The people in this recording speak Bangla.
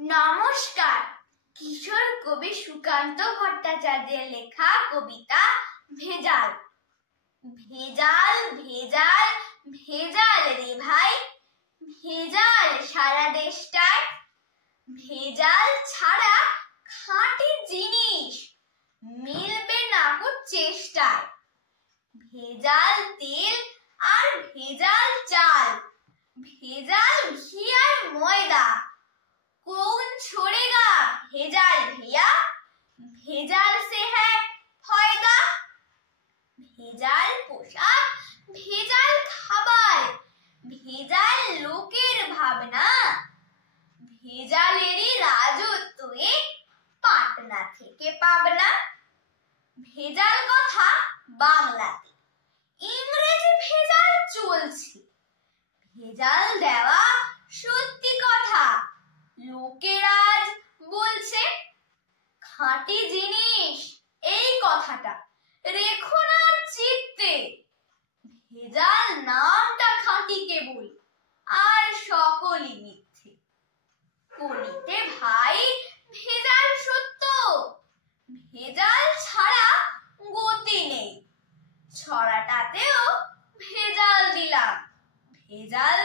নমস্কার। কিশোর কবি সুকান্ত ভট্টাচার্যের লেখা কবিতা ভেজাল। ভেজাল ভেজাল ভেজাল রে ভাই, ভেজাল সারা দেশটায়। ভেজাল ছাড়া খাঁটি জিনিস মিলবে না কো চেষ্টায়। ভেজাল তেল আর ভেজাল চাল, ভেজাল ঘি আর ময়দা, कौन छोड़ेगा भेजाल भैया, भेजाल से है फायदा। भेजाल पोशाक, भेजाल खाबार, भेजाल लोकेर भावना, भेजालेरी राजत्वे पाटना थेके पाबना। भेजाल कथा बांगलाते, इंग्रेजी भेजाल चलছে। भेजाल देवा सत्यि कथा লোকেরা আজ বলছে। খাঁটি জিনিস এই কথাটা রেখো না চিত্তে। ভেজাল নামটা খাঁটি কেবল, আর সকলই মিথ্যে। কলিতে ভাই ভেজাল সত্য, ভেজাল ছাড়া গতি নেই। ছড়াটাতেও ভেজাল দিলাম, ভেজাল